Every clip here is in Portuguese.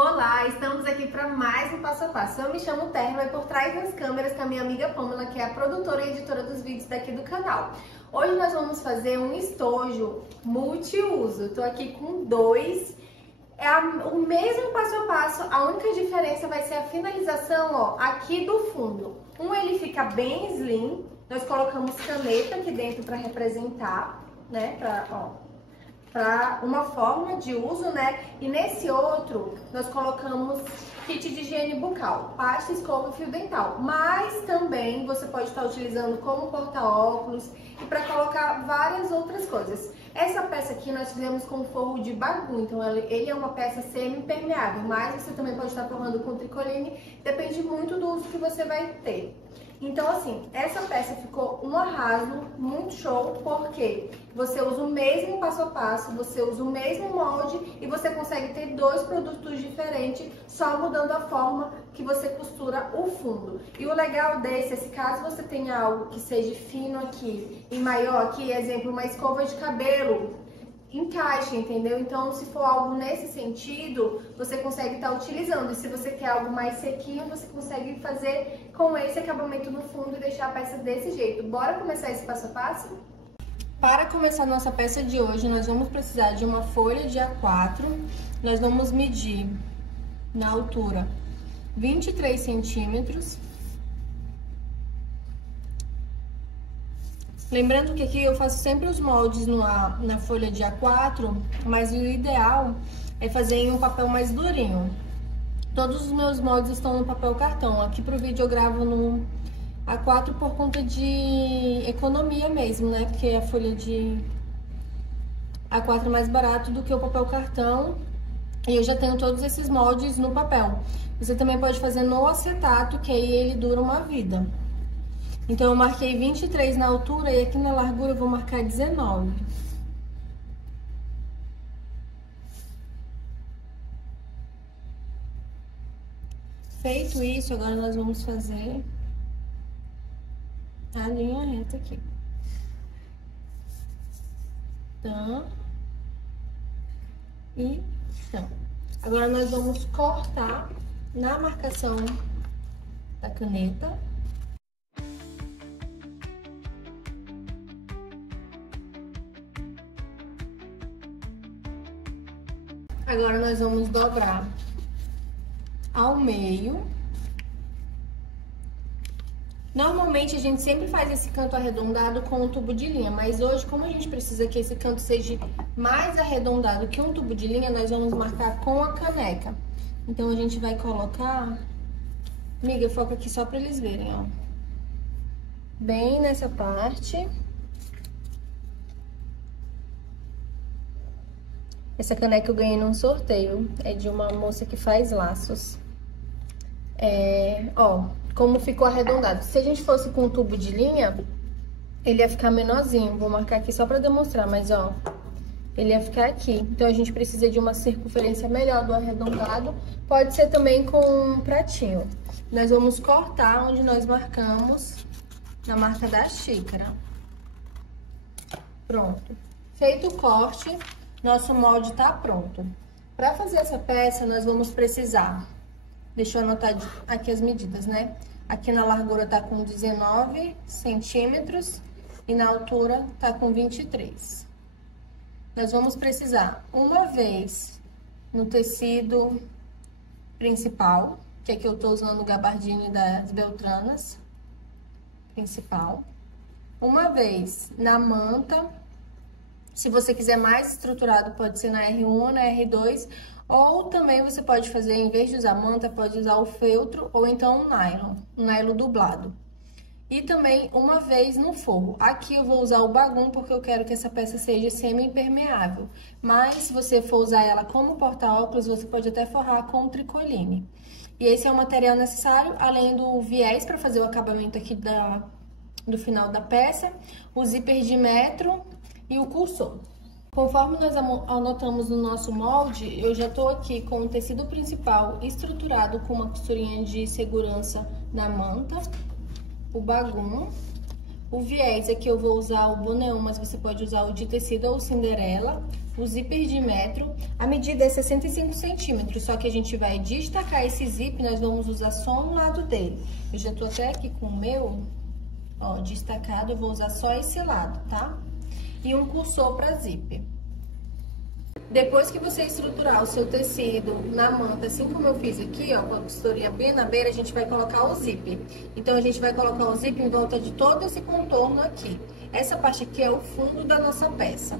Olá, estamos aqui para mais um passo a passo. Eu me chamo Terra e por trás das câmeras com a minha amiga Pamela, que é a produtora e editora dos vídeos daqui do canal. Hoje nós vamos fazer um estojo multiuso. Estou aqui com dois. É o mesmo passo a passo, a única diferença vai ser a finalização, ó, aqui do fundo. Ele fica bem slim, nós colocamos caneta aqui dentro para representar, né, para uma forma de uso, né? E nesse outro, nós colocamos kit de higiene bucal, pasta, escova e fio dental. Mas também você pode estar utilizando como porta-óculos e para colocar várias outras coisas. Essa peça aqui nós fizemos com forro de bagu, então ele é uma peça semi-impermeável, mas você também pode estar forrando com tricoline, depende muito do uso que você vai ter. Então, assim, essa peça ficou um arraso, muito show, porque você usa o mesmo passo a passo, você usa o mesmo molde e você consegue ter dois produtos diferentes, só mudando a forma que você costura o fundo. E o legal desse é se caso você tenha algo que seja fino aqui e maior aqui, exemplo, uma escova de cabelo, encaixa, entendeu? Então, se for algo nesse sentido, você consegue estar utilizando. E se você quer algo mais sequinho, você consegue fazer com esse acabamento no fundo e deixar a peça desse jeito. Bora começar esse passo a passo? Para começar a nossa peça de hoje, nós vamos precisar de uma folha de A4. Nós vamos medir na altura 23 centímetros. Lembrando que aqui eu faço sempre os moldes na folha de A4, mas o ideal é fazer em um papel mais durinho. Todos os meus moldes estão no papel cartão. Aqui pro vídeo eu gravo no A4 por conta de economia mesmo, né? Porque a folha de A4 é mais barato do que o papel cartão. E eu já tenho todos esses moldes no papel. Você também pode fazer no acetato, que aí ele dura uma vida. Então, eu marquei 23 na altura e aqui na largura eu vou marcar 19. Feito isso, agora nós vamos fazer a linha reta aqui. Então, e então. Agora nós vamos cortar na marcação da caneta. Agora nós vamos dobrar ao meio. Normalmente a gente sempre faz esse canto arredondado com um tubo de linha, mas hoje, como a gente precisa que esse canto seja mais arredondado que um tubo de linha, nós vamos marcar com a caneca. Então a gente vai colocar, amiga, foca aqui só para eles verem, ó. Bem nessa parte. Essa caneca eu ganhei num sorteio, é de uma moça que faz laços. Ó, como ficou arredondado. Se a gente fosse com um tubo de linha, ele ia ficar menorzinho. Vou marcar aqui só pra demonstrar, mas ó, ele ia ficar aqui. Então a gente precisa de uma circunferência melhor do arredondado. Pode ser também com um pratinho. Nós vamos cortar onde nós marcamos na marca da xícara. Pronto. Feito o corte, nosso molde tá pronto. Para fazer essa peça, nós vamos precisar, deixa eu anotar aqui as medidas, né? Aqui na largura tá com 19 centímetros e na altura tá com 23. Nós vamos precisar uma vez no tecido principal, que aqui eu tô usando o gabardine das Beltranas, principal. Uma vez na manta. Se você quiser mais estruturado, pode ser na R1 ou na R2, ou também você pode fazer, em vez de usar manta, pode usar o feltro ou então um nylon dublado. E também uma vez no forro. Aqui eu vou usar o bagum porque eu quero que essa peça seja semi-impermeável. Mas se você for usar ela como porta-óculos, você pode até forrar com tricoline. E esse é o material necessário, além do viés para fazer o acabamento aqui do final da peça, o zíper de metro e o cursor. Conforme nós anotamos no nosso molde, eu já tô aqui com o tecido principal estruturado com uma costurinha de segurança na manta, o bagum. O viés aqui eu vou usar o boneon, mas você pode usar o de tecido ou Cinderela. O zíper de metro, a medida é 65 centímetros, só que a gente vai destacar esse zíper, nós vamos usar só um lado dele. Eu já tô até aqui com o meu, ó, destacado, eu vou usar só esse lado, tá? E um cursor para zíper. Depois que você estruturar o seu tecido na manta, assim como eu fiz aqui, ó, com a costurinha bem na beira, a gente vai colocar o zíper. Então, a gente vai colocar o zíper em volta de todo esse contorno aqui. Essa parte aqui é o fundo da nossa peça.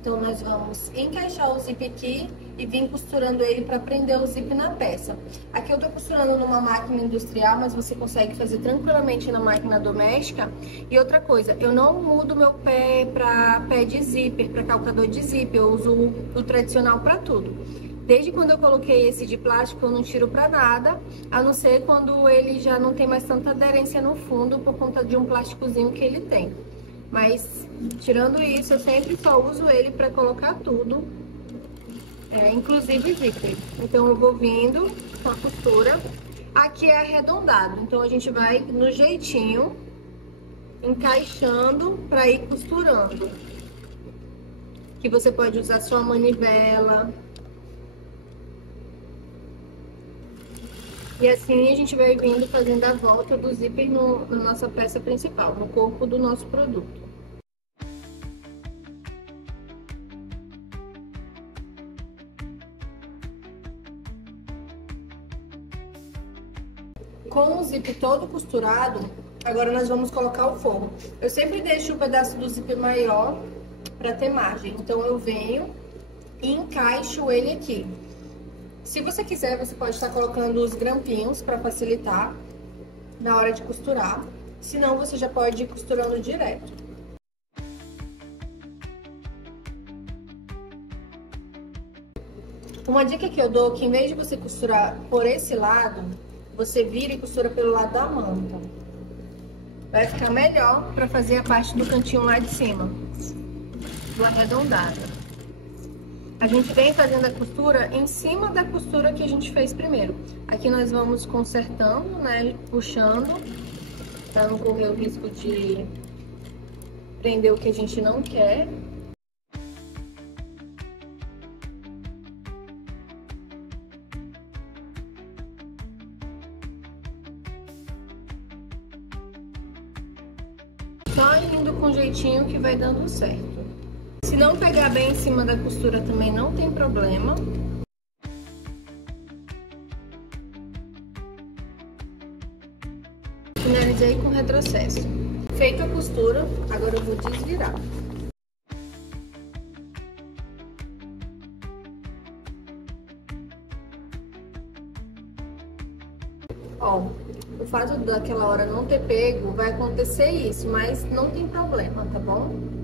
Então, nós vamos encaixar o zíper aqui e vir costurando ele para prender o zíper na peça. Aqui eu tô costurando numa máquina industrial, mas você consegue fazer tranquilamente na máquina doméstica. E outra coisa, eu não mudo meu pé para pé de zíper, para calcador de zíper, eu uso o tradicional para tudo. Desde quando eu coloquei esse de plástico, eu não tiro para nada, a não ser quando ele já não tem mais tanta aderência no fundo por conta de um plásticozinho que ele tem. Mas, tirando isso, eu sempre só uso ele para colocar tudo, inclusive zíper. Então, eu vou vindo com a costura. Aqui é arredondado, então a gente vai no jeitinho, encaixando para ir costurando. Que você pode usar sua manivela. E assim a gente vai vindo fazendo a volta do zíper na nossa peça principal, no corpo do nosso produto. Com o zíper todo costurado, agora nós vamos colocar o forro. Eu sempre deixo o pedaço do zíper maior para ter margem, então eu venho e encaixo ele aqui. Se você quiser, você pode estar colocando os grampinhos para facilitar na hora de costurar. Se não, você já pode ir costurando direto. Uma dica que eu dou é que em vez de você costurar por esse lado, você vira e costura pelo lado da manta. Vai ficar melhor para fazer a parte do cantinho lá de cima, do arredondado. A gente vem fazendo a costura em cima da costura que a gente fez primeiro. Aqui nós vamos consertando, né, puxando, para não correr o risco de prender o que a gente não quer. Só indo com jeitinho que vai dando certo. Se não pegar bem em cima da costura também não tem problema. Finalizei com retrocesso. Feita a costura, agora eu vou desvirar. Ó, o fato daquela hora não ter pego, vai acontecer isso, mas não tem problema, tá bom?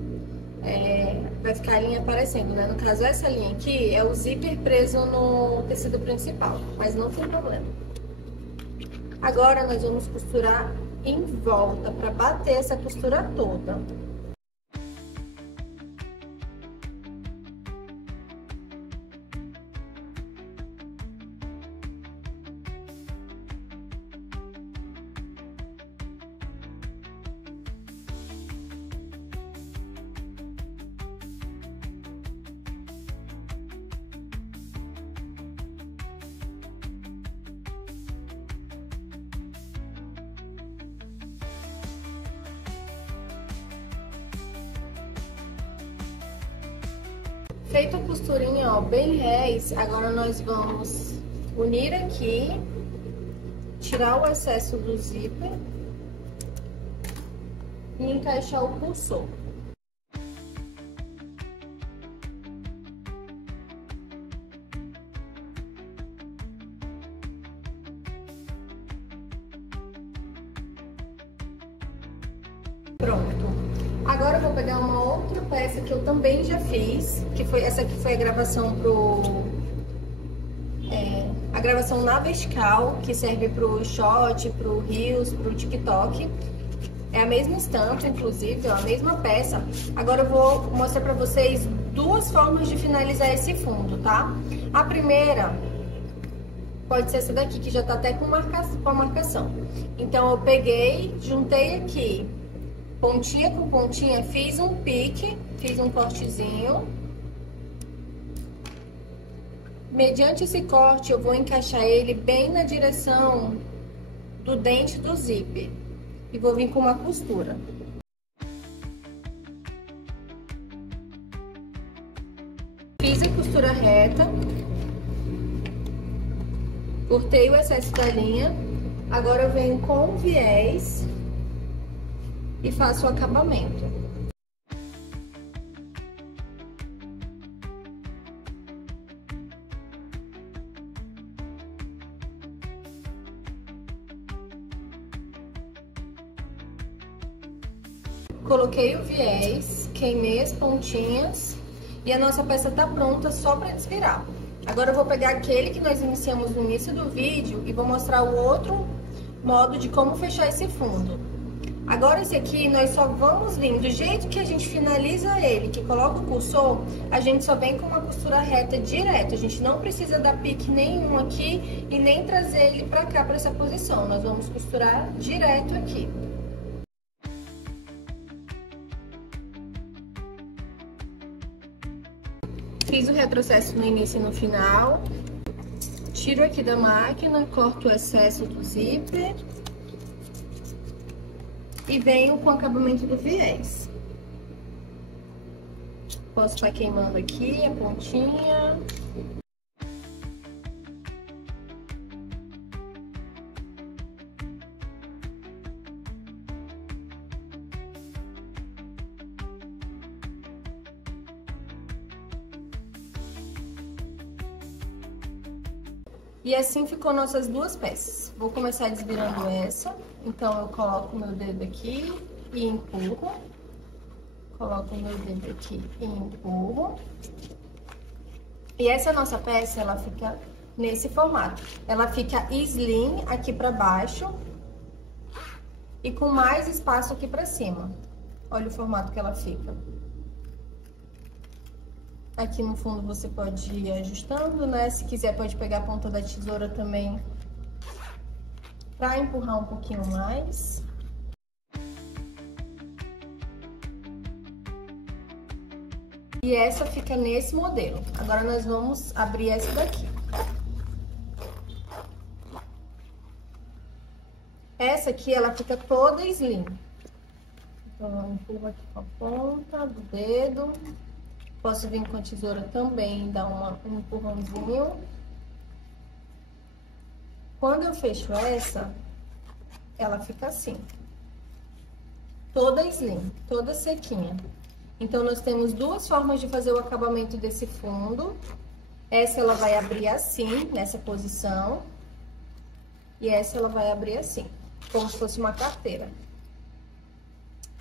Vai ficar a linha aparecendo, né? No caso, essa linha aqui é o zíper preso no tecido principal, mas não tem problema. Agora, nós vamos costurar em volta, para bater essa costura toda. Feita a costurinha, ó, bem rés, agora nós vamos unir aqui, tirar o excesso do zíper e encaixar o pulsor. Pronto. Agora eu vou pegar uma outra peça que eu também já fiz, que foi essa aqui, foi a gravação a gravação na vertical, que serve pro short, pro reels, pro TikTok. É a mesma estampa, inclusive, ó, a mesma peça. Agora eu vou mostrar pra vocês duas formas de finalizar esse fundo, tá? A primeira pode ser essa daqui, que já tá até com a marcação. Então, eu peguei, juntei aqui, pontinha por pontinha, fiz um pique, fiz um cortezinho. Mediante esse corte, eu vou encaixar ele bem na direção do dente do zíper. E vou vir com uma costura. Fiz a costura reta. Cortei o excesso da linha. Agora eu venho com o viés e faço o acabamento. Coloquei o viés, queimei as pontinhas e a nossa peça tá pronta só para desvirar. Agora eu vou pegar aquele que nós iniciamos no início do vídeo e vou mostrar o outro modo de como fechar esse fundo. Agora esse aqui nós só vamos vir do jeito que a gente finaliza ele, que coloca o cursor, a gente só vem com uma costura reta direto. A gente não precisa dar pique nenhum aqui e nem trazer ele pra cá, pra essa posição. Nós vamos costurar direto aqui. Fiz o retrocesso no início e no final. Tiro aqui da máquina, corto o excesso do zíper. E venho com o acabamento do viés. Posso estar queimando aqui a pontinha. E assim ficou nossas duas peças. Vou começar desvirando essa. Então, eu coloco o meu dedo aqui e empurro. Coloco o meu dedo aqui e empurro. E essa nossa peça, ela fica nesse formato. Ela fica slim aqui pra baixo e com mais espaço aqui pra cima. Olha o formato que ela fica. Aqui no fundo você pode ir ajustando, né? Se quiser pode pegar a ponta da tesoura também pra empurrar um pouquinho mais. E essa fica nesse modelo. Agora nós vamos abrir essa daqui. Essa aqui, ela fica toda slim. Então, eu empurro aqui com a ponta do dedo. Posso vir com a tesoura também, dar um empurrãozinho. Quando eu fecho essa, ela fica assim. Toda slim, toda sequinha. Então, nós temos duas formas de fazer o acabamento desse fundo. Essa, ela vai abrir assim, nessa posição. E essa, ela vai abrir assim, como se fosse uma carteira.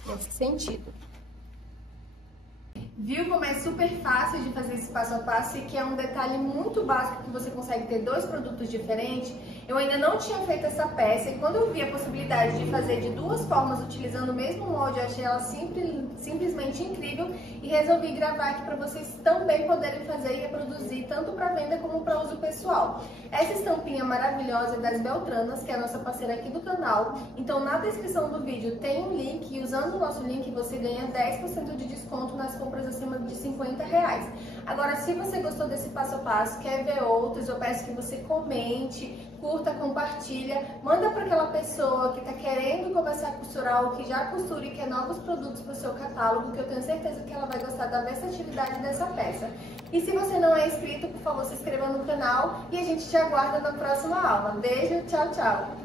Nesse sentido. Viu como é super fácil de fazer esse passo a passo e que é um detalhe muito básico que você consegue ter dois produtos diferentes? Eu ainda não tinha feito essa peça e quando eu vi a possibilidade de fazer de duas formas utilizando o mesmo molde, eu achei ela simplesmente incrível e resolvi gravar aqui para vocês também poderem fazer e reproduzir tanto para venda como para uso pessoal. Essa estampinha maravilhosa é das Beltranas, que é a nossa parceira aqui do canal. Então na descrição do vídeo tem um link e usando o nosso link você ganha 10% de desconto nas compras acima de R$50. Agora, se você gostou desse passo a passo, quer ver outros, eu peço que você comente, curta, compartilha, manda para aquela pessoa que está querendo começar a costurar ou que já costura e quer novos produtos para o seu catálogo, que eu tenho certeza que ela vai gostar da versatilidade dessa peça. E se você não é inscrito, por favor, se inscreva no canal e a gente te aguarda na próxima aula. Beijo, tchau, tchau!